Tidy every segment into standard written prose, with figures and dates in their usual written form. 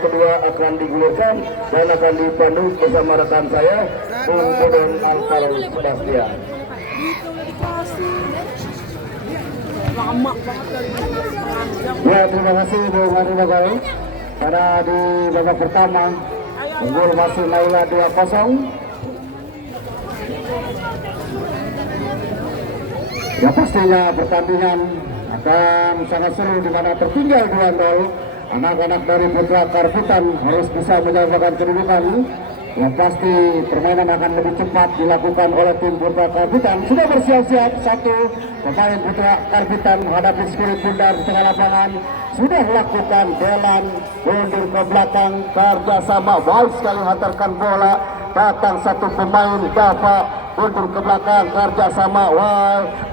Kedua akan digulirkan dan akan dipandu bersama rekan saya Bung Budon Alvaro Sebastian. Ya, terima kasih Bung Adi. Karena di babak pertama unggul masih Naila 2-0. Ya, pastinya pertandingan akan sangat seru di mana tertinggal 2-0. Anak-anak dari Putra Karbitan harus bisa menyamakan kedudukan. Yang pasti permainan akan lebih cepat dilakukan oleh tim Putra Karbitan. Sudah bersiap-siap satu pemain Putra Karbitan menghadapi Spirit Bundar di tengah lapangan. Sudah melakukan belan mundur ke belakang, kerjasama baik sekali hantarkan bola. Datang satu pemain dapat mundur ke belakang, kerjasama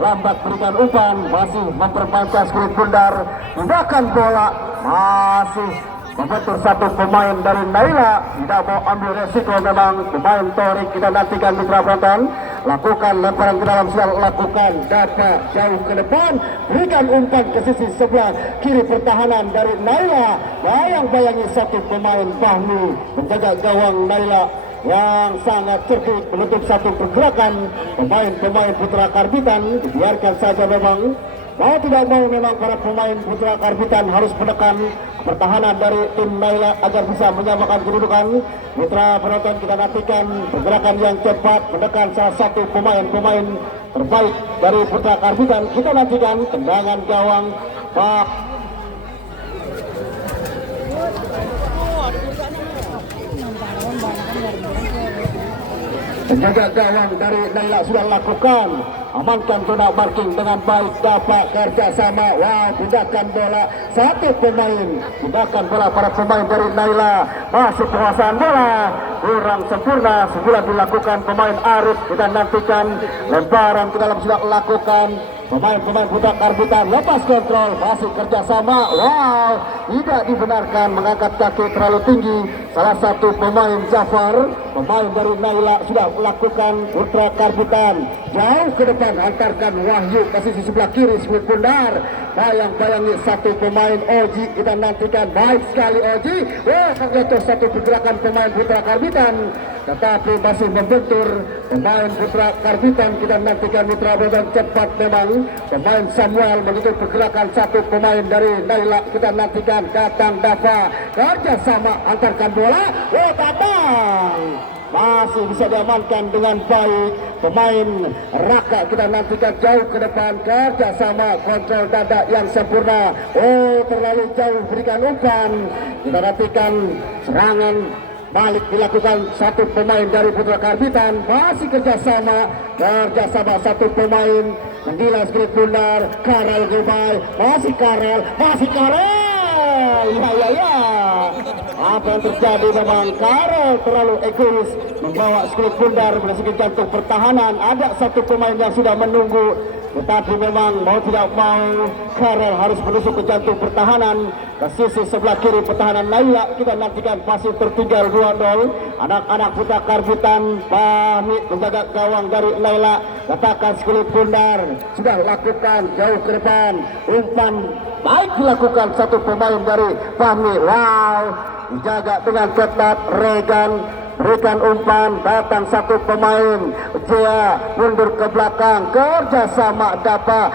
lambat berikan umpan, masih memperpanjang Spirit Bundar. Gunakan bola, masih membentur satu pemain dari Naila. Tidak mau ambil resiko, memang pemain Torik. Kita nantikan mitra penonton. Lakukan lemparan ke dalam, sudah lakukan data jauh ke depan, berikan umpan ke sisi sebelah kiri pertahanan dari Naila. Bayang-bayangi satu pemain Fahmi menjaga gawang Naila yang sangat cerdik menutup satu pergerakan pemain-pemain Putra Karbitan. Biarkan saja, memang mau tidak mau memang para pemain Putra Karbitan harus menekan pertahanan dari tim Naila agar bisa menyamakan kedudukan. Mitra penonton, kita nantikan pergerakan yang cepat menekan salah satu pemain-pemain terbaik dari Putra Karbitan. Kita nantikan tendangan gawang Pak penjaga gawang dari Naila sudah lakukan, amankan zona marking dengan baik, dapat kerjasama. Pindahkan bola satu pemain, pindahkan bola para pemain dari Naila, masuk penguasaan bola kurang sempurna, segera dilakukan pemain Arif. Kita nantikan lemparan ke dalam, sudah lakukan pemain-pemain Putra Karbitan, lepas kontrol, masih kerjasama. Tidak dibenarkan mengangkat kaki terlalu tinggi. Salah satu pemain Jafar, pemain dari Naila, sudah melakukan Putra Karbitan jauh ke depan, antarkan Wahyu ke sisi sebelah kiri Spirit Bundar. Bayang-bayangi satu pemain Oji. Kita nantikan baik sekali Oji. Mengejar satu pergerakan pemain Putra Karbitan, tetapi masih membentur pemain Putra Karbitan. Kita nantikan mitra dan cepat memang pemain Samuel menutup pergerakan satu pemain dari Naila. Kita nantikan datang Dava, kerjasama antarkan bola. Datang, masih bisa diamankan dengan baik pemain Raka. Kita nantikan jauh ke depan, kerjasama kontrol dada yang sempurna. Terlalu jauh berikan umpan. Kita nantikan serangan balik dilakukan satu pemain dari Putra Karbitan, masih kerjasama satu pemain menggila Spirit Bundar. Karel Gubay, masih Karel. Ya. Apa yang terjadi, memang Karel terlalu egois membawa Spirit Bundar berhasil jantung pertahanan. Ada satu pemain yang sudah menunggu, tetapi memang mau tidak mau Karel harus menusuk ke jantung pertahanan ke sisi sebelah kiri pertahanan Naila. Kita nantikan masih tertinggal 2-0. Anak-anak Putra Karbitan pamit menjaga gawang dari Naila. Katakan Spirit Bundar sudah lakukan jauh ke depan, umpan baik dilakukan satu pemain dari Fahmi. Dijaga dengan ketat Regan, berikan umpan, datang satu pemain Jia mundur ke belakang, kerjasama dapat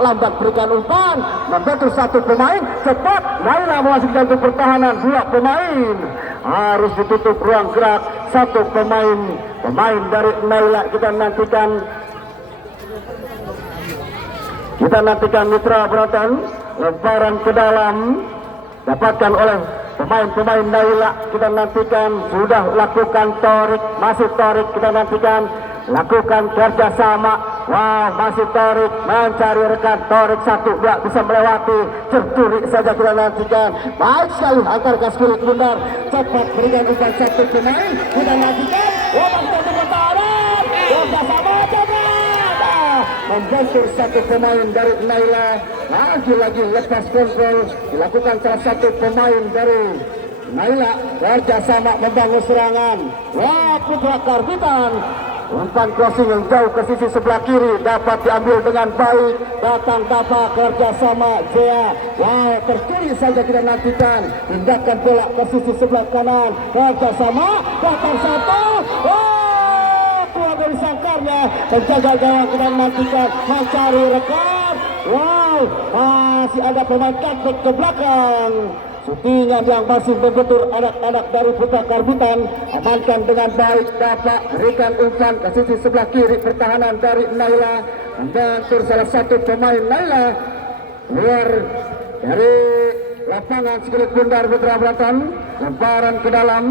lambat berikan umpan, membentur satu pemain cepat. Naila masuk jantung pertahanan, dua pemain harus ditutup ruang gerak satu pemain dari Naila. Kita nantikan mitra penonton, lemparan ke dalam dapatkan oleh pemain-pemain Naila. Kita nantikan sudah lakukan Torik, masih Torik. Kita nantikan lakukan kerjasama. Masih Torik mencari rekan. Torik satu tidak bisa melewati, terturik saja. Kita nantikan baik sekali antar Spirit Bundar, cepat berikan umpan satu pemain. Kita nantikan membentur satu pemain dari Naila. Lagi-lagi lepas kontrol dilakukan salah satu pemain dari Naila, kerjasama membangun serangan. Putra Karbitan umpan crossing yang jauh ke sisi sebelah kiri dapat diambil dengan baik. Datang dapat kerjasama Jaya. Wow, tercuri saja kita nantikan. Tindakan bola ke sisi sebelah kanan. Kerjasama datang satu. Wow, keluar dari sangkarnya. Penjaga gawang kita nantikan mencari rekan. Wow, masih ada pemain cutback ke belakang. Shootingan yang masih membentur anak-anak dari Putra Karbitan. Amankan dengan baik, dapat berikan umpan ke sisi sebelah kiri. Pertahanan dari Naila membentur salah satu pemain Naila keluar dari lapangan Sekelit Bundar Putra Belatan. Lemparan ke dalam.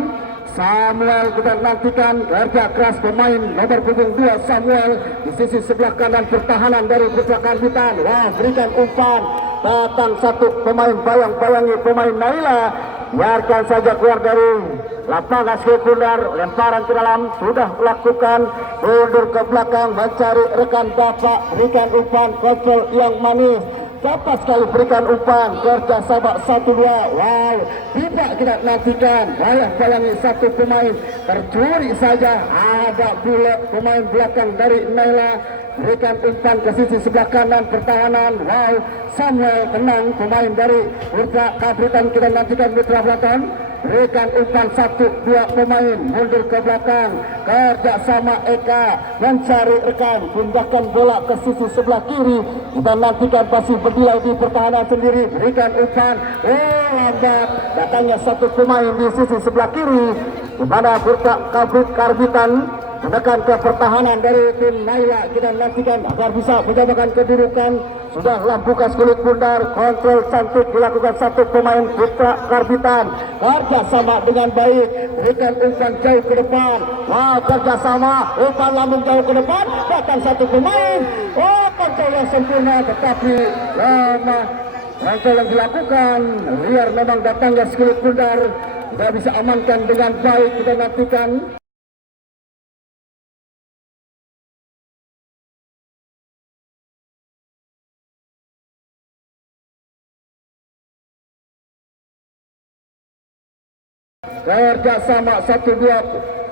Samuel kita nantikan kerja keras pemain nomor punggung 2 Samuel di sisi sebelah kanan pertahanan dari Putra Karbitan. Wah, berikan umpan. Datang satu pemain bayang-bayangi pemain Naila. Biarkan saja keluar dari lapangan sekunder. Lemparan ke dalam sudah melakukan mundur ke belakang mencari rekan bapak. Berikan umpan kontrol yang manis. Dapat sekali berikan umpan kerja sama 1-2. Wow, tidak kita nantikan bayang-bayangi satu pemain tercuri saja. Ada pula pemain belakang dari Naila. Berikan umpan ke sisi sebelah kanan pertahanan. Wow, Samuel tenang pemain dari Putra Karbitan kita nantikan Putra Belatan. Berikan umpan 1-2 pemain mundur ke belakang. Kerja sama Eka mencari rekan. Pindahkan bola ke sisi sebelah kiri. Kita nantikan pasti berdilai di pertahanan sendiri. Berikan umpan. Lambat. Datangnya satu pemain di sisi sebelah kiri. Di mana Putra Karbitan menekan ke pertahanan dari tim Naila. Kita nantikan agar bisa menjaga kedudukan. Sudah lampukan Sekelit Bundar. Kontrol cantik dilakukan satu pemain Putra Karbitan. Kerjasama dengan baik. Berikan umpan jauh ke depan. Wah, kerjasama. Umpan lambung jauh ke depan. Datang satu pemain. Oh, kontrol yang sempurna. Tetapi lama kontrol yang dilakukan. Liar memang datangnya Sekelit Bundar. Tidak bisa amankan dengan baik. Kita nantikan. Kerjasama 1-2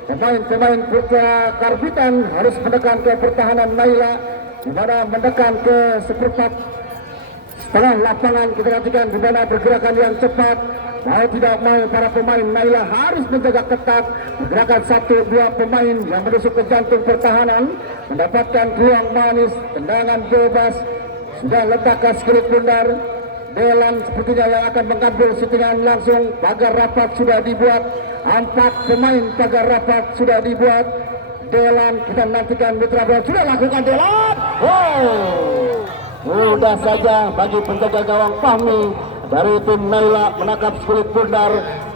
pemain-pemain Putra Karbitan harus menekan ke pertahanan Naila, di mana menekan ke seperempat setengah lapangan. Kita nantikan di mana pergerakan yang cepat. Mau tidak mau para pemain Naila harus menjaga ketat. Pergerakan 1-2 pemain yang menusuk ke jantung pertahanan mendapatkan peluang manis. Tendangan bebas sudah letakkan Sekelit Bundar. Delan sepertinya yang akan mengambil shootingan langsung. Pagar rapat sudah dibuat. 4 pemain pagar rapat sudah dibuat. Delan kita nantikan Mitra Belatan sudah lakukan Delan. Wow, mudah saja bagi penjaga gawang Fahmi dari tim Naila menangkap Sekelit Bundar.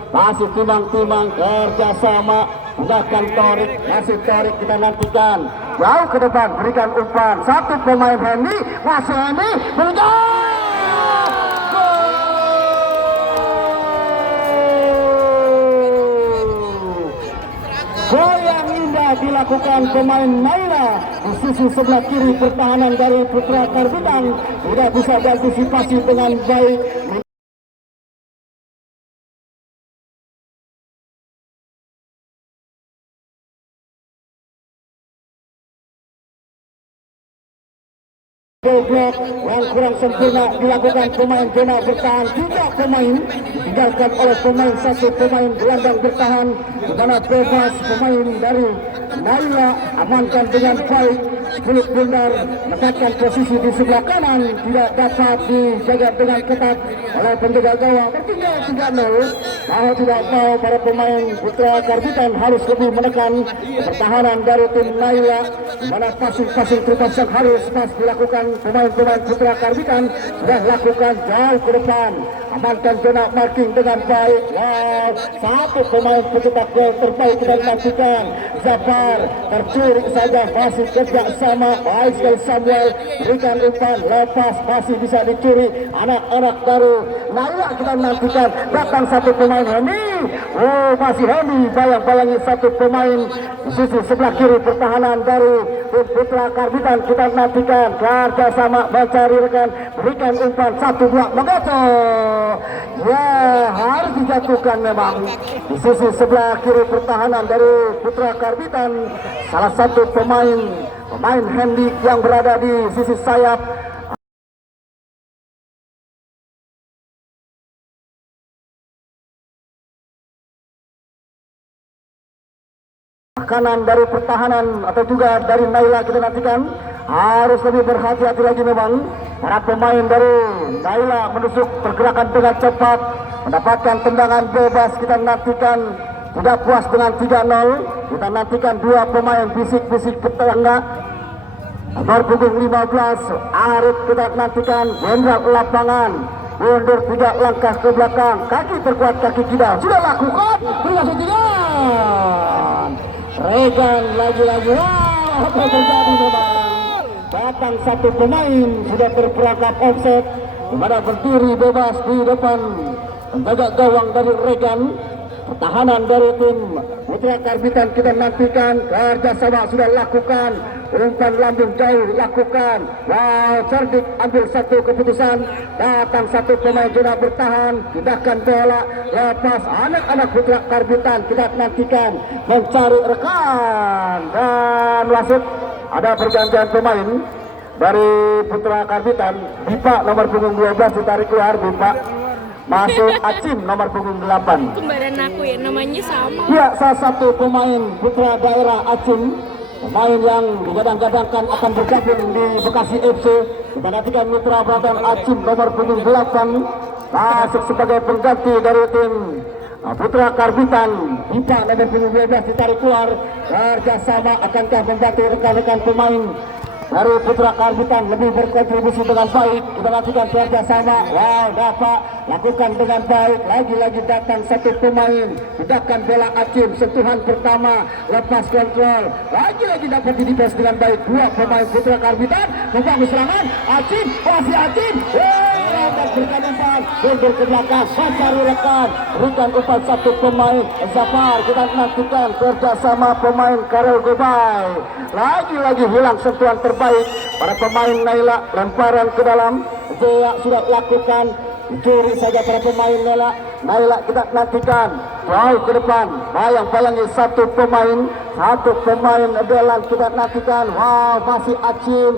Masih timang-timang kerjasama. Gunakan Torik, masih Torik kita nantikan. Jauh ke depan berikan umpan. Satu pemain Hendy, masih Hendy mengejar. Gol yang indah dilakukan pemain Naila di sisi sebelah kiri pertahanan dari Putra Karbitan. Tidak bisa diantisipasi dengan baik. Blok yang kurang sempurna dilakukan pemain zona bertahan. 3 pemain ditinggalkan oleh pemain satu pemain gelandang bertahan, di mana bebas pemain dari Naila amankan dengan baik. Sekelit Bundar mendapatkan posisi di sebelah kanan, tidak dapat dijaga dengan ketat oleh penjaga gawang. Tertinggal 3-0. Mau tidak mau para pemain Putra Karbitan harus lebih menekan pertahanan dari tim Naila, di mana passing terpasang harus dilakukan pemain-pemain Putra Karbitan. Sudah lakukan jauh ke depan, amankan zona marking dengan baik. Wow, satu pemain pencetak gol terbaik kita nantikan. Zafar tercuri saja, masih kerja sama baik sekali. Samuel berikan umpan lepas, masih bisa dicuri anak-anak dari Naila. Kita nantikan datang satu pemain Hendy. Oh, masih Hendy bayang-bayangi satu pemain di sisi sebelah kiri pertahanan dari tim Putra Karbitan. Kita nantikan kerjasama mencari rekan, berikan umpan satu blok mengeco. Ya, harus dijatuhkan memang di sisi sebelah kiri pertahanan dari Putra Karbitan. Salah satu pemain Hendy yang berada di sisi sayap. Kanan dari pertahanan atau juga dari Naila kita nantikan harus lebih berhati-hati lagi memang para pemain dari Naila menusuk pergerakan dengan cepat mendapatkan tendangan bebas. Kita nantikan tidak puas dengan 3-0, kita nantikan dua pemain bisik-bisik tetangga nomor punggung 15 Arif. Kita nantikan jenderal lapangan mundur 3 langkah ke belakang, kaki terkuat kaki kita sudah lakukan berhasil 3. Regan lagi-lagi, wah, apa yang terjadi memang? Datang satu pemain sudah terperangkap offset, dimana berdiri bebas di depan penjaga gawang dari Regan. Pertahanan dari tim Putra Karbitan kita nantikan kerjasama sudah lakukan, umpan lambung jauh lakukan. Wow, cerdik ambil satu keputusan. Datang satu pemain sudah bertahan, pindahkan bola lepas. Anak-anak Putra Karbitan kita nantikan mencari rekan, dan wasit ada pergantian pemain dari Putra Karbitan. Bipa nomor punggung 12 ditarik keluar. Bipa masuk Acim nomor punggung 8. Kembaran aku ya, namanya sama. Ya, salah satu pemain Putra Daerah Acim, pemain yang digadang-gadangkan akan bergabung di Bekasi FC. Kita nantikan Mitra Bratan Acim nomor punggung 8 masuk sebagai pengganti dari tim Putra Karbitan. Bipa nomor punggung 12 ditarik keluar. Kerjasama akankah membantu rekan-rekan pemain dari Putra Karbitan lebih berkontribusi dengan baik. Kita nantikan kerjasama. Wow, dapat lakukan dengan baik. Lagi-lagi datang satu pemain, pindahkan bola Acim, sentuhan pertama lepas kontrol. Lagi-lagi dapat didefense dengan baik. Dua pemain Putra Karbitan membangun serangan. Acim, masih Acim. Berikan umpan, mundur ke belakang, mencari rekan, berikan umpan satu pemain Zafar. Kita nantikan kerjasama pemain Karel Gobay. Lagi-lagi hilang sentuhan terbaik para pemain Naila. Lemparan ke dalam, Zea sudah lakukan, curi saja para pemain Naila. Kita nantikan jauh ke depan, bayang-bayangi satu pemain Delan. Kita nantikan, wow, masih Acim,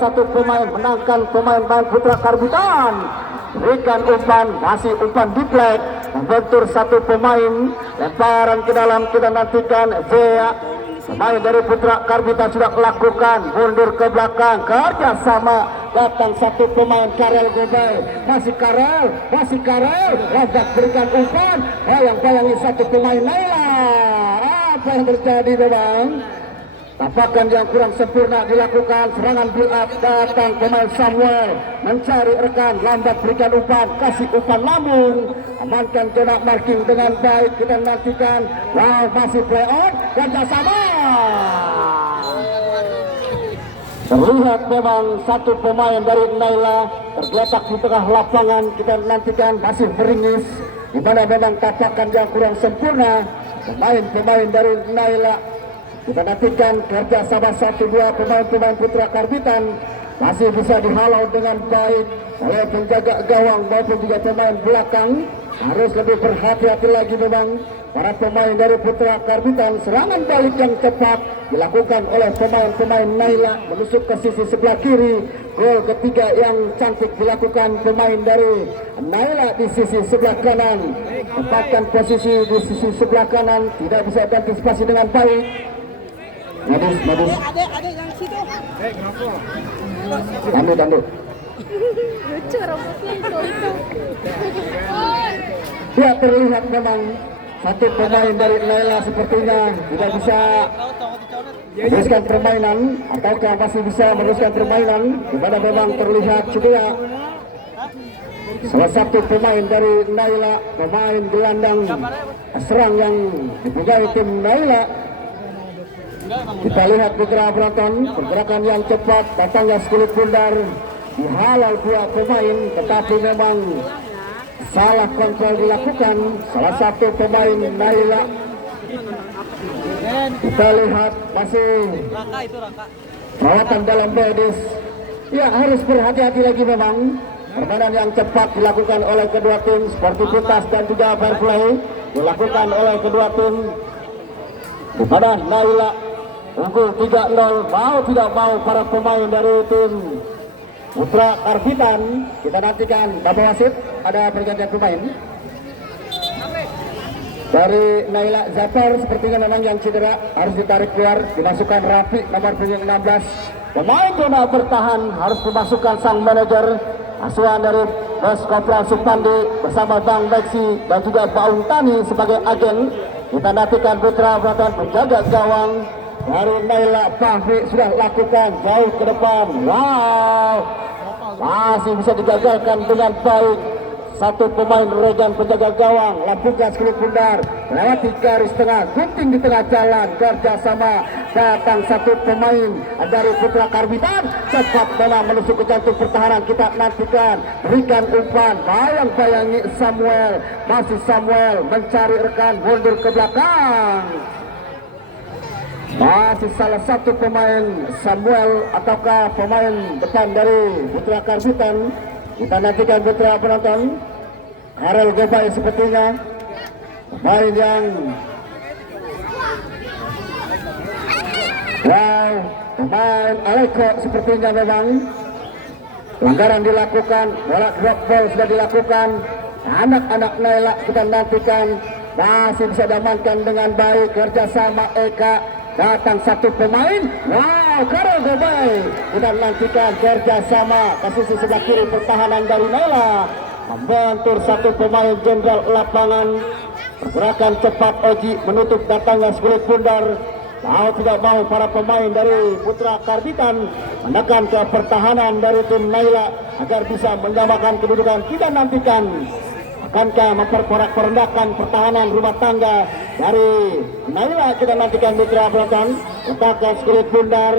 satu pemain menangkan pemain Putra Karbitan. Berikan umpan, masih umpan di flag, membentur satu pemain. Lemparan ke dalam, kita nantikan Zea. Pemain dari Putra Karbitan sudah lakukan, mundur ke belakang, kerjasama. Datang satu pemain Karel Gobay, masih Karel, Razak berikan umpan, bayang-bayangi satu pemain Naila. Apa yang terjadi memang? Tampakan yang kurang sempurna dilakukan, serangan build up, datang pemain Samuel mencari rekan, lambat berikan umpan, kasih umpan lambung, amankan zona marking dengan baik. Kita nantikan, wow, masih play on, kerjasama. Terlihat memang satu pemain dari Naila tergeletak di tengah lapangan. Kita nantikan masih beringis, di mana memang tampakan yang kurang sempurna pemain-pemain dari Naila. Kita nantikan kerjasama 1-2 pemain-pemain Putra Karbitan masih bisa dihalau dengan baik oleh penjaga gawang maupun juga pemain belakang. Harus lebih berhati-hati lagi memang para pemain dari Putra Karbitan. Serangan balik yang cepat dilakukan oleh pemain-pemain Naila menusuk ke sisi sebelah kiri. Gol ketiga yang cantik dilakukan pemain dari Naila di sisi sebelah kanan. Tempatkan posisi di sisi sebelah kanan, tidak bisa diantisipasi dengan baik. Madus. Adek yang situ. Tandu. Lucu rambutnya itu. Ya, terlihat memang satu pemain dari Naila sepertinya tidak bisa meneruskan permainan, ataukah masih bisa meneruskan permainan, di mana memang terlihat cedera salah satu pemain dari Naila, pemain gelandang serang yang dipunyai tim Naila. Kita lihat Putra Bratan, pergerakan yang cepat, datangnya skulit pundar, dihalau dua pemain, tetapi memang salah kontrol dilakukan salah satu pemain Naila. Kita lihat masih perawatan dalam medis. Ya, harus berhati-hati lagi memang. Permainan yang cepat dilakukan oleh kedua tim, sportivitas dan juga fair play dilakukan oleh kedua tim. Di mana Naila unggul 3-0, mau tidak mau para pemain dari tim Putra Karbitan. Kita nantikan Bapak Wasit, ada pergantian pemain. Dari Naila Zafar sepertinya memang yang cedera harus ditarik keluar, dimasukkan Rafi nomor punggung 16. Pemain zona bertahan harus dimasukkan sang manajer asuhan dari Bos Kopral Supandi bersama Bang Beksi dan juga Baung Tani sebagai agen. Kita nantikan Putra Beratan penjaga gawang dari Naila Fahmi sudah lakukan jauh ke depan. Wow, masih bisa digagalkan dengan baik. Satu pemain Regan penjaga gawang lakukan sklit bundar melewati garis tengah, gunting di tengah jalan, kerjasama datang satu pemain dari Putra Karbitan cepat bola menusuk ke jantung pertahanan. Kita nantikan berikan umpan, bayang-bayangi Samuel, masih Samuel mencari rekan, mundur ke belakang. Masih salah satu pemain Samuel ataukah pemain depan dari Putra Karbitan. Kita nantikan Putra penonton. Karel Gobay sepertinya pemain yang pemain Aleko sepertinya memang pelanggaran dilakukan, bola drop ball sudah dilakukan. Anak-anak Naila kita nantikan masih bisa diamankan dengan baik, kerjasama Eka. Datang satu pemain, wow, Karel Gobay. Kita nantikan kerjasama kasih sebelah kiri pertahanan dari Naila, membentur satu pemain jenderal lapangan. Pergerakan cepat Oji menutup datangnya skrit bundar. Mau tidak mau para pemain dari Putra Karbitan menekan ke pertahanan dari tim Naila agar bisa menyamakan kedudukan. Kita nantikan akankah memperporak-porandakan pertahanan rumah tangga dari Naila. Kita nantikan Putra Beratan letakkan skrit bundar,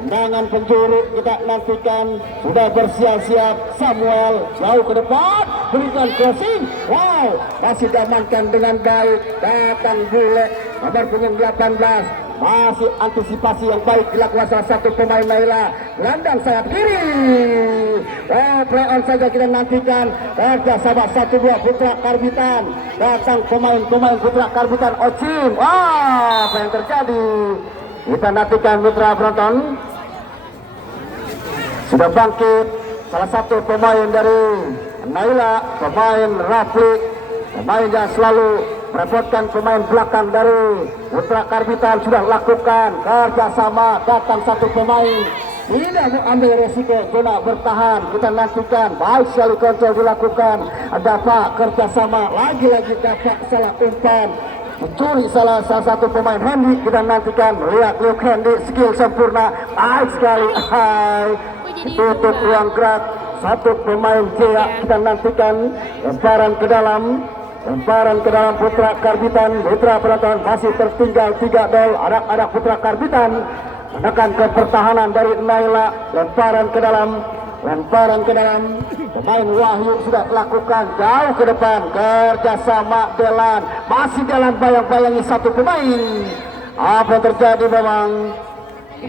tendangan penjuru. Kita nantikan sudah bersiap-siap Samuel jauh ke depan, berikan crossing. Wow, masih diamankan dengan baik. Datang Bule nomor punggung 18. Masih antisipasi yang baik dilakukan salah satu pemain Naila. Gelandang sayap kiri. Play on saja kita nantikan. Kerja sama 1-2 Putra Karbitan. Datang pemain Putra Karbitan Ocin. Wah, apa yang terjadi? Kita nantikan Putra penonton. Sudah bangkit salah satu pemain dari Naila, pemain Rafli, pemain yang selalu merepotkan pemain belakang dari Putra Karbitan sudah lakukan kerjasama. Datang satu pemain tidak mau ambil resiko zona bertahan. Kita nantikan baik sekali kontrol dilakukan. Ada Pak kerjasama lagi-lagi dapat salah umpan, mencuri salah satu pemain Hendy. Kita nantikan lihat Luke Hendy skill sempurna baik sekali. Hai, tutup ruang gerak satu pemain Jaya. Kita nantikan lemparan ke dalam. Lemparan ke dalam Putra Karbitan. Putra penonton masih tertinggal 3-0. Anak-anak Putra Karbitan menekan ke pertahanan dari Naila. Lemparan ke dalam. Pemain Wahyu sudah lakukan jauh ke depan. Kerjasama Delan. Masih Delan bayang-bayangi satu pemain. Apa yang terjadi memang?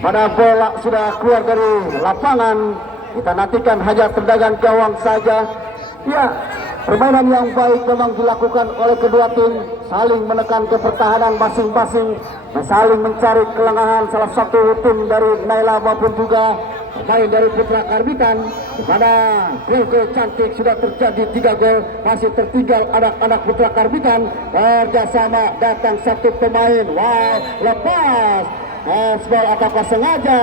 Pada bola sudah keluar dari lapangan. Kita nantikan hanya tendangan gawang saja. Ya, permainan yang baik memang dilakukan oleh kedua tim, saling menekan ke pertahanan masing-masing, saling mencari kelengahan salah satu tim dari Naila maupun juga pemain dari Putra Karbitan. Di mana gol cantik sudah terjadi 3 gol, masih tertinggal anak-anak Putra Karbitan. Kerjasama datang satu pemain, wow, lepas. Handball apakah sengaja?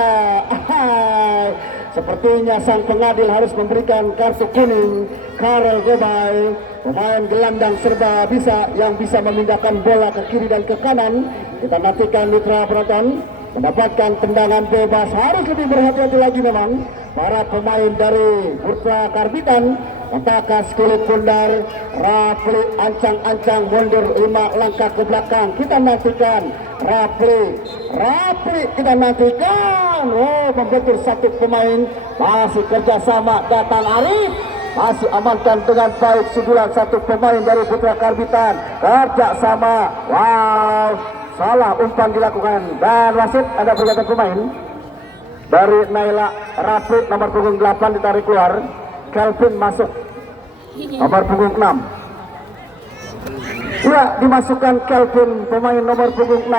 Sepertinya sang pengadil harus memberikan kartu kuning. Karel Gobay, pemain gelandang serba bisa yang bisa memindahkan bola ke kiri dan ke kanan. Kita nantikan Mitra penonton mendapatkan tendangan bebas. Harus lebih berhati-hati lagi memang para pemain dari Putra Karbitan. Apakah sklit bundar, Rafli ancang-ancang mundur 5 langkah ke belakang. Kita nantikan Rafli kita nantikan. Oh, membentur satu pemain. Masih kerjasama datang Arif. Masih amankan dengan baik sundulan satu pemain dari Putra Karbitan. Kerjasama. Wow, salah umpan dilakukan dan wasit ada pergantian pemain dari Naila Rafid nomor punggung 8 ditarik keluar, Kelvin masuk nomor punggung 6. Ya, dimasukkan Kelvin pemain nomor punggung 6.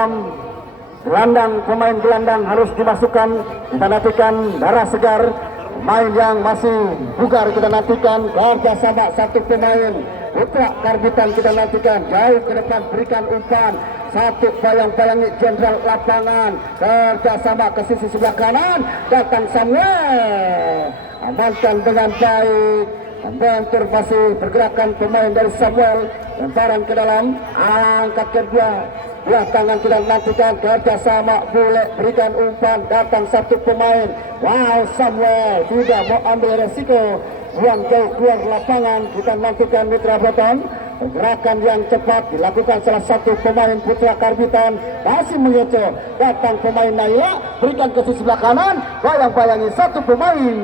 Pemain gelandang harus dimasukkan. Kita nantikan darah segar, pemain yang masih bugar kita nantikan. Kerjasama satu pemain Putra Karbitan kita nantikan jauh ke depan, berikan umpan satu bayang-bayangi jenderal lapangan, kerjasama ke sisi sebelah kanan, datang Samuel, amankan dengan baik. Bentur masih pergerakan pemain dari Samuel, lemparan ke dalam, angkat kedua, dua tangan kita nantikan, kerjasama bule, berikan umpan, datang satu pemain. Wow, Samuel tidak mau ambil resiko, buang jauh keluar lapangan. Kita nantikan Mitra Boton, pergerakan yang cepat dilakukan salah satu pemain Putra Karbitan, masih mengecoh, datang pemain Naila, berikan ke sisi sebelah kanan, bayang-bayangi satu pemain.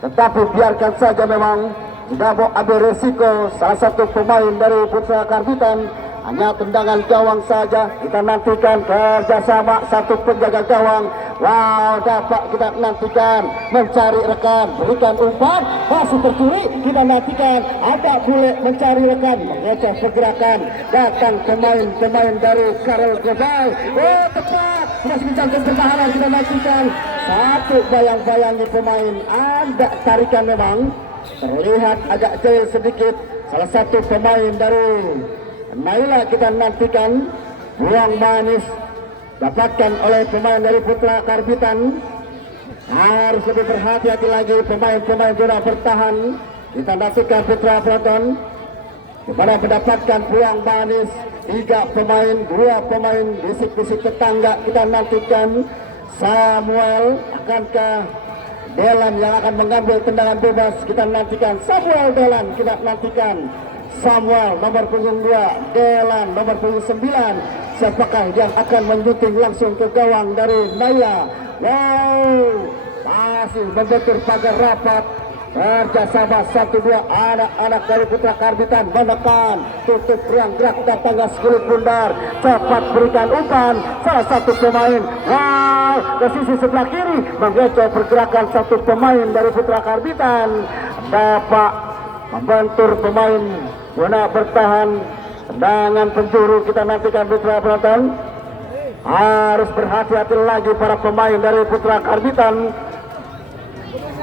Tetapi biarkan saja, memang tidak mau ambil resiko salah satu pemain dari Putra Karbitan, hanya tendangan gawang saja. Kita nantikan kerjasama satu penjaga gawang. Wow, dapat kita nantikan mencari rekan, berikan umpan, masih tercuri. Kita nantikan ada bule mencari rekan, mengecoh pergerakan, datang pemain dari Karel Gobal. Oh, tepat, masih mencantum pertahanan. Kita nantikan satu bayang-bayangi pemain, ada tarikan, memang terlihat agak jauh sedikit salah satu pemain dari Naila. Kita nantikan buang manis dapatkan oleh pemain dari Putra Karbitan. Harus lebih berhati-hati lagi pemain-pemain zona bertahan. Kita nantikan Putra Proton kepada mendapatkan buang manis. 3 pemain, 2 pemain bisik-bisik tetangga. Kita nantikan Samuel, akankah Delan yang akan mengambil tendangan bebas? Kita nantikan Samuel Delan. Kita nantikan Samuel nomor punggung 2, Delan nomor punggung 9. Siapakah yang akan menjuting langsung ke gawang dari Naya? Wow, masih membentur pagar rapat. Kerjasama 1-2 anak-anak dari Putra Karbitan menekan, tutup ruang gerak datang kulit bundar, cepat berikan umpan salah satu pemain. Wow, ke sisi sebelah kiri mengecoh pergerakan satu pemain dari Putra Karbitan, dapat membentur pemain zona bertahan. Tendangan penjuru kita nantikan Putra Karbitan. Harus berhati-hati lagi para pemain dari Putra Karbitan.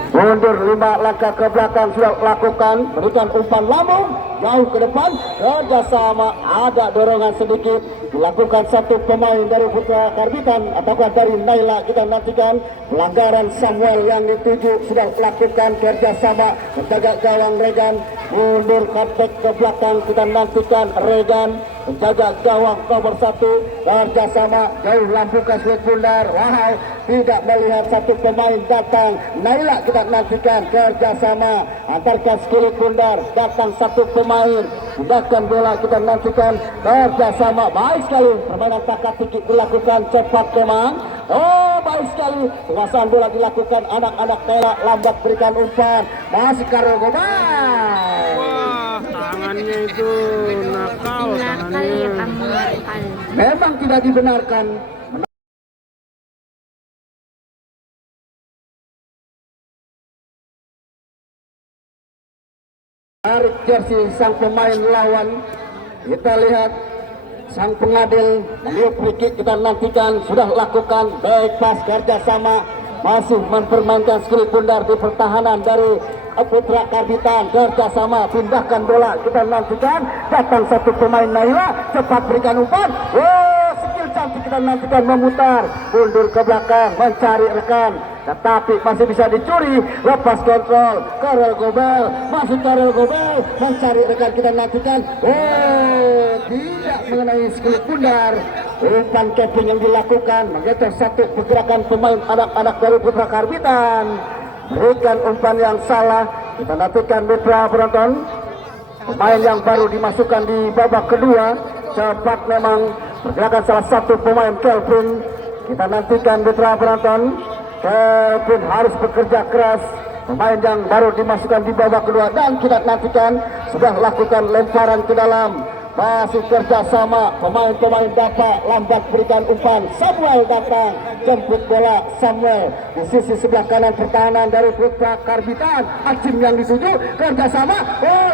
Mundur 5 langkah ke belakang sudah lakukan, berikan umpan lambung jauh ke depan, kerjasama ada dorongan sedikit dilakukan satu pemain dari Putra Karbitan ataukah dari Naila. Kita nantikan pelanggaran Samuel yang dituju sudah lakukan, kerjasama menjaga gawang Regan, mundur katek ke belakang. Kita nantikan Regan menjaga gawang nomor 1, kerjasama jauh lampukan sulit bundar. Wow, tidak melihat satu pemain datang Naila. Kita nantikan kerjasama antarkan kulit bundar, datang satu pemain, pindahkan bola. Kita nantikan kerjasama baik sekali, permainan takat-tikik dilakukan cepat memang. Oh, baik sekali penguasaan bola dilakukan anak-anak Naila, lambat berikan umpan, masih Karel Gobal. Wah, tangannya itu nakal, tangannya. Memang tidak dibenarkan. Tarik jersey sang pemain lawan. Kita lihat sang pengadil meniup free kick. Kita nantikan sudah lakukan back pass, kerjasama masih mempermainkan kulit bundar di pertahanan dari Putra Karbitan, kerjasama pindahkan bola. Kita nantikan datang satu pemain Naila, cepat berikan umpan. Oh, skill cantik. Kita nantikan memutar, mundur ke belakang mencari rekan, tetapi masih bisa dicuri. Lepas kontrol, Karel Gobel, masih Karel Gobel mencari rekan. Kita nantikan, oh, tidak mengenai kulit bundar. Umpan capping yang dilakukan mengecoh satu pergerakan pemain anak-anak dari Putra Karbitan, berikan umpan yang salah. Kita nantikan Mitra penonton, pemain yang baru dimasukkan di babak kedua, cepat memang pergerakan salah satu pemain Kelvin. Kita nantikan Mitra penonton, Kelvin harus bekerja keras, pemain yang baru dimasukkan di babak kedua. Dan kita nantikan sudah lakukan lemparan ke dalam, masih kerjasama pemain-pemain dapat lambat berikan umpan. Samuel datang jemput bola. Samuel di sisi sebelah kanan pertahanan dari Putra Karbitan. Acim yang dituju kerjasama,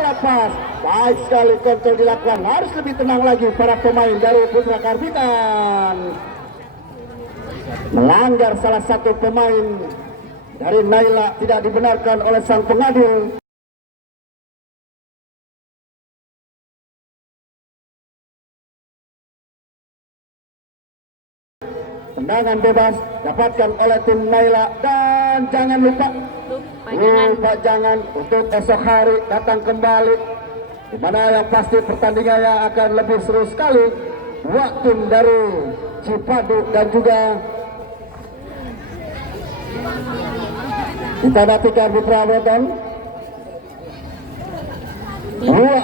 lepas. Baik sekali kontrol dilakukan. Harus lebih tenang lagi para pemain dari Putra Karbitan. Melanggar salah satu pemain dari Naila, tidak dibenarkan oleh sang pengadil. Tendangan bebas dapatkan oleh tim Naila, dan jangan lupa jangan untuk esok hari datang kembali, di mana yang pasti pertandingannya akan lebih seru sekali. Dua tim dari Cipadu dan juga kita nantikan Putra Weton. Dua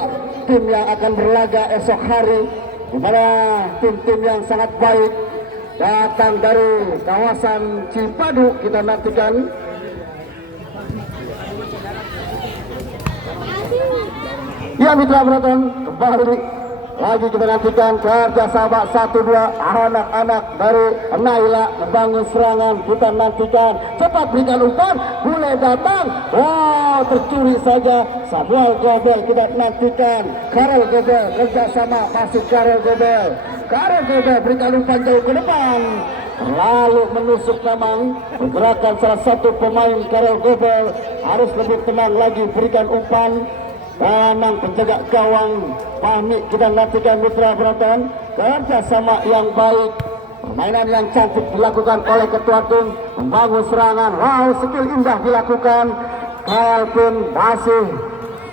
tim yang akan berlaga esok hari, di mana tim-tim yang sangat baik datang dari kawasan Cipadu. Kita nantikan. Ya Mitra Broton, kembali lagi kita nantikan kerjasama 1-2 anak-anak dari Naila membangun serangan. Kita nantikan cepat berikan umpan, boleh datang, wow tercuri saja. Samuel Gobel kita nantikan. Karel Gobel kerjasama, masuk Karel Gobel. Karel Gobel berikan umpan jauh ke depan, lalu menusuk memang pergerakan salah satu pemain. Karel Gobel harus lebih tenang lagi berikan umpan. Memang penjaga gawang Fahmi kita nantikan Mitra Penonton. Kerjasama yang baik, permainan yang cantik dilakukan oleh ketua tim, membangun serangan. Wow, skill indah dilakukan. Kelvin masih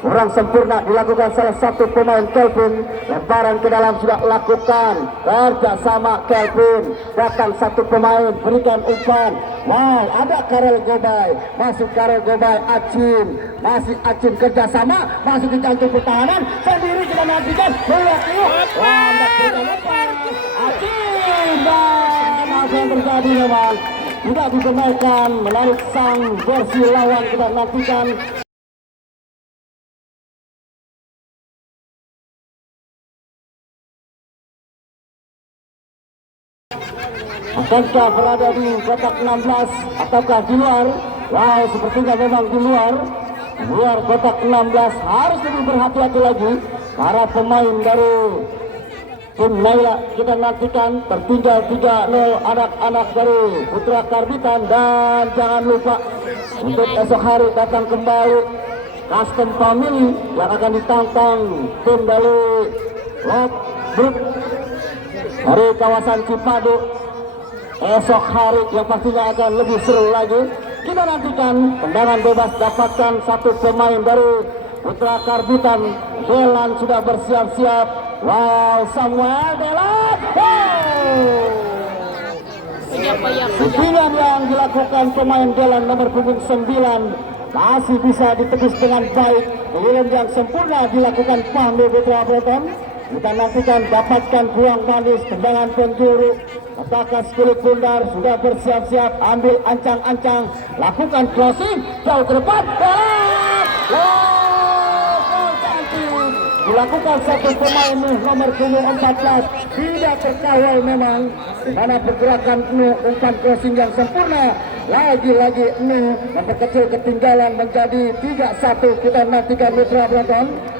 kurang sempurna dilakukan salah satu pemain. Kelvin lemparan ke dalam sudah lakukan. Kerjasama Kelvin, datang satu pemain berikan umpan. Wow, ada Karel Gobay, masuk Karel Gobay. Acim, masih Acim kerjasama, masuk di jantung pertahanan sendiri. Kita nantikan bola keluar. Lambat berikan umpan. Acim, dan apa yang terjadi memang tidak dibenarkan menarik sang versi lawan. Kita nantikan. Akankah berada di kotak 16 ataukah di luar? Wow, sepertinya memang di luar. Luar kotak 16, harus lebih berhati-hati lagi. Para pemain dari tim Naila kita nantikan tertinggal 3-0 anak-anak dari Putra Karbitan. Dan jangan lupa untuk esok hari datang kembali Custom Family yang akan ditantang tim dari Lot Group dari kawasan Cipadu. Esok hari yang pastinya akan lebih seru lagi. Kita nantikan tendangan bebas dapatkan satu pemain dari Putra Karbitan. Delan sudah bersiap-siap. Wow, Samuel Delan. Sepian yang dilakukan pemain Delan nomor punggung 9 masih bisa ditebus dengan baik. Pilihan yang sempurna dilakukan Fahmi Putra Broton. Kita nantikan dapatkan buang manis tendangan penjuru. Apakah kulit bundar sudah bersiap-siap, ambil ancang-ancang, lakukan crossing jauh ke depan. Dilakukan satu pemain nomor punggung 14, tidak terkawal memang, mana pergerakan umpan crossing yang sempurna. Lagi-lagi memperkecil ketinggalan menjadi 3-1. Kita nantikan Mitra Broton.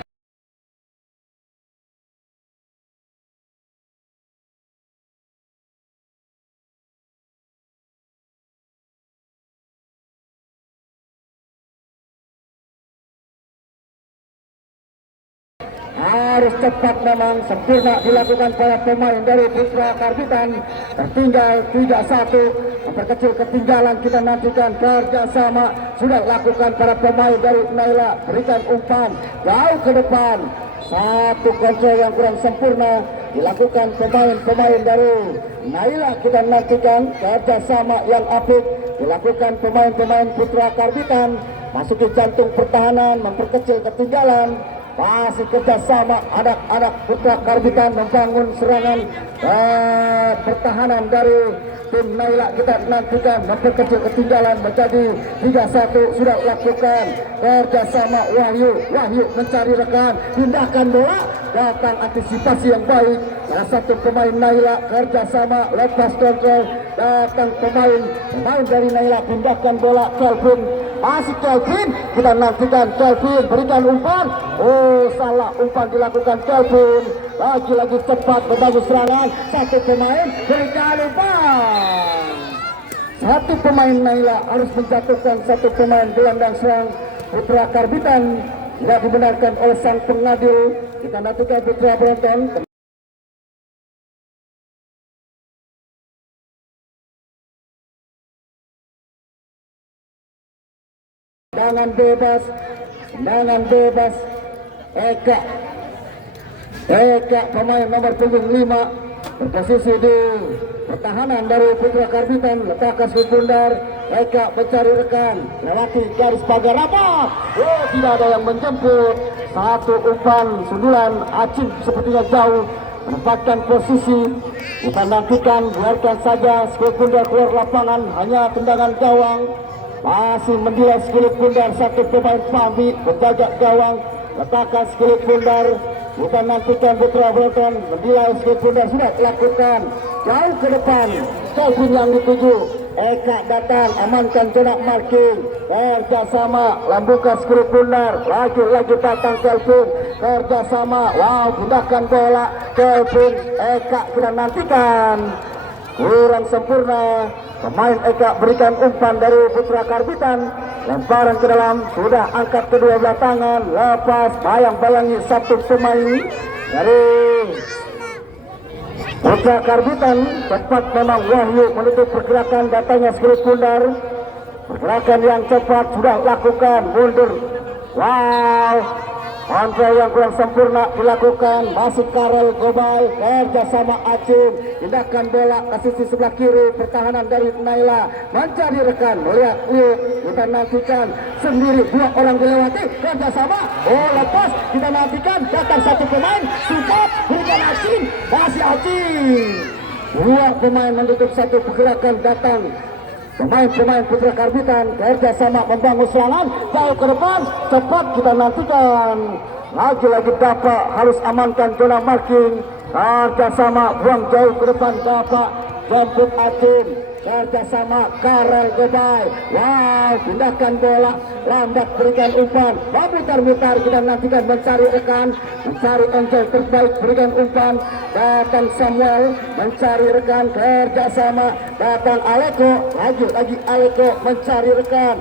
Harus cepat memang, sempurna dilakukan para pemain dari Putra Karbitan. Tertinggal 3-1, memperkecil ketinggalan. Kita nantikan kerjasama sudah lakukan para pemain dari Naila, berikan umpan jauh ke depan. Satu kontrol yang kurang sempurna dilakukan pemain-pemain dari Naila. Kita nantikan kerjasama yang apik dilakukan pemain-pemain Putra Karbitan, masuk ke jantung pertahanan, memperkecil ketinggalan. Masih kerjasama anak-anak Putra Karbitan membangun serangan pertahanan dari tim Naila. Kita nantikan memperkecil ketinggalan menjadi 3-1. Sudah lakukan kerjasama Wahyu mencari rekan, pindahkan bola datang antisipasi yang baik. Salah satu pemain Naila kerjasama lepas kontrol, datang pemain dari Naila pindahkan bola Kelvin, masih Kelvin, kita nantikan Kelvin berikan umpan. Oh, salah umpan dilakukan Kelvin, lagi-lagi cepat membangun serangan. Satu pemain berikan umpan. Satu pemain Naila harus menjatuhkan satu pemain gelandang serang Putra Karbitan. Tidak dibenarkan oleh sang pengadil. Kita nantikan Putra Bronton. Tendangan bebas Eka pemain nomor punggung 5 berposisi di pertahanan dari Putra Karbitan, letakkan ke bundar. Eka mencari rekan, lewati garis pagar rapat. Oh, tidak ada yang menjemput. Satu umpan sundulan, Acin sepertinya jauh menempatkan posisi. Kita nantikan, biarkan saja skor bundar keluar lapangan, hanya tendangan gawang. Masih mendilas skor bundar, satu pemain Fahmi berjaga gawang, letakkan skor bundar. Kita nantikan Putra Bronton mendilas skor bundar, sudah lakukan jauh ke depan. Kelvin yang dituju. Eka datang, amankan zona marking, kerjasama, lambukan skor bundar, lagi-lagi datang Kelvin, kerjasama, wow, pindahkan bola, Kelvin, Eka kita nantikan, kurang sempurna, pemain Eka berikan umpan dari Putra Karbitan, lemparan ke dalam, sudah angkat kedua belah tangan, lepas, bayang-bayangi satu pemain dari Putra Karbitan. Cepat memang Wahyu menutup pergerakan, datangnya skor bundar, pergerakan yang cepat sudah lakukan, mundur, wow, kontrol yang kurang sempurna dilakukan. Masuk Karel Gobay, kerjasama Acun, pindahkan bola ke sisi sebelah kiri, pertahanan dari Naila mencari rekan, melihat Yuk, kita nantikan sendiri, dua orang dilewati, kerjasama, oh lepas, kita nantikan, datang satu pemain, cepat, berikan Acun, masih Acun, dua pemain menutup satu pergerakan, datang pemain-pemain Putra Karbitan, kerjasama membangun serangan, jauh ke depan, cepat kita nantikan, lagi-lagi dapat, harus amankan zona marking, kerjasama buang jauh ke depan, dapat jemput Acun, kerjasama Karel Gobay, wow, pindahkan bola, lambat berikan umpan, memutar-mutar, kita nantikan mencari rekan, mencari angel terbaik, berikan umpan, datang Samuel, mencari rekan, kerjasama, datang Aleko, lagi Aleko mencari rekan,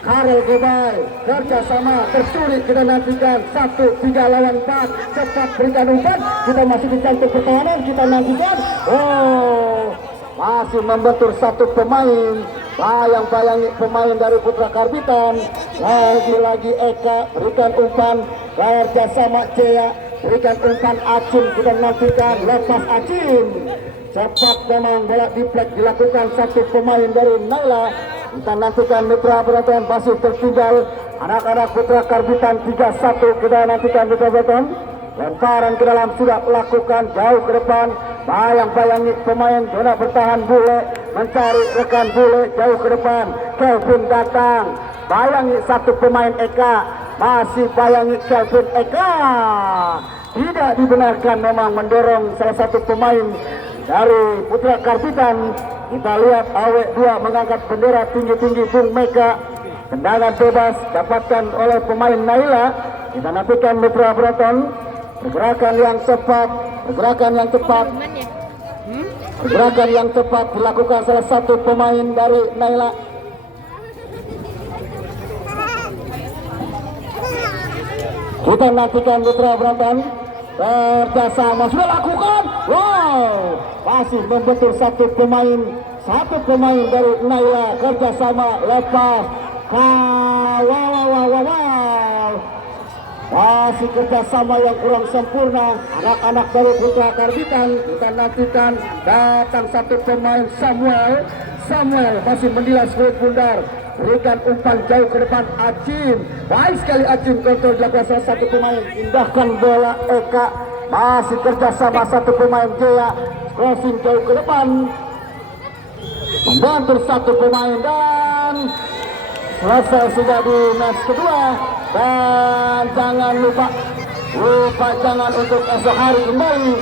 Karel Gobay, kerjasama, tersulit kita nantikan, 1-3 lawan 4, cepat berikan umpan, kita masih di jantung pertahanan, kita nantikan, oh, masih membentur satu pemain, bayang-bayangi pemain dari Putra Karbitan, lagi-lagi Eka berikan umpan, kerjasama Cea, berikan umpan Acun, kita nantikan, lepas Acun, cepat memang bola diplek dilakukan satu pemain dari Naila. Kita nantikan Mitra Bronton masih tertinggal, anak-anak Putra Karbitan 3-1, kita nantikan Mitra Bronton, lemparan ke dalam sudah lakukan, jauh ke depan, bayang-bayangi pemain zona bertahan Bule, mencari rekan Bule, jauh ke depan, Kelvin datang, bayangi satu pemain Eka, masih bayangi Kelvin Eka, tidak dibenarkan memang mendorong salah satu pemain dari Putra Karbitan. Kita lihat AW2 mengangkat bendera tinggi-tinggi Bung Mega, tendangan bebas dapatkan oleh pemain Naila. Kita nantikan Mitra Bronton, pergerakan yang cepat dilakukan salah satu pemain dari Naila. Kita nantikan Mitra Bronton, kerjasama sudah lakukan, wow, masih membentur satu pemain dari Naila, kerjasama lepas, wow, masih kerjasama yang kurang sempurna, anak-anak dari Putra Karbitan. Kita nantikan, datang satu pemain Samuel masih mendilas skor bundar, berikan umpan jauh ke depan Acin, baik sekali Acin, kontrol dilakukan salah satu pemain, indahkan bola Eka, masih kerjasama satu pemain Jaya, crossing jauh ke depan, membantu satu pemain, dan selesai sudah di match kedua. Dan jangan lupa pajangan untuk esok hari kembali,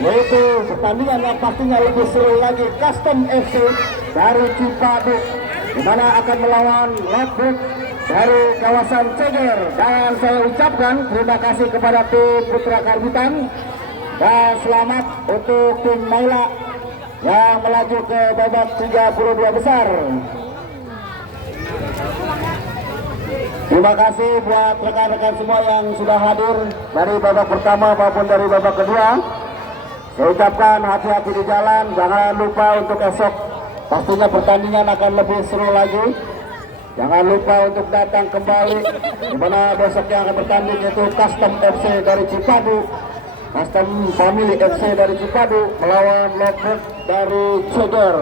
yaitu pertandingan yang pastinya lebih seru lagi, Custom FC dari Cipadu, di mana akan melawan Lotbook dari kawasan Ceger. Dan saya ucapkan terima kasih kepada tim Putra Karbitan dan selamat untuk tim Naila yang melaju ke babak 32 besar. Terima kasih buat rekan-rekan semua yang sudah hadir dari babak pertama maupun dari babak kedua. Saya ucapkan hati-hati di jalan, jangan lupa untuk esok pastinya pertandingan akan lebih seru lagi. Jangan lupa untuk datang kembali, di mana besok yang akan bertanding yaitu Custom FC dari Cipadu, Custom Family FC dari Cipadu melawan Lotbook dari Ceger.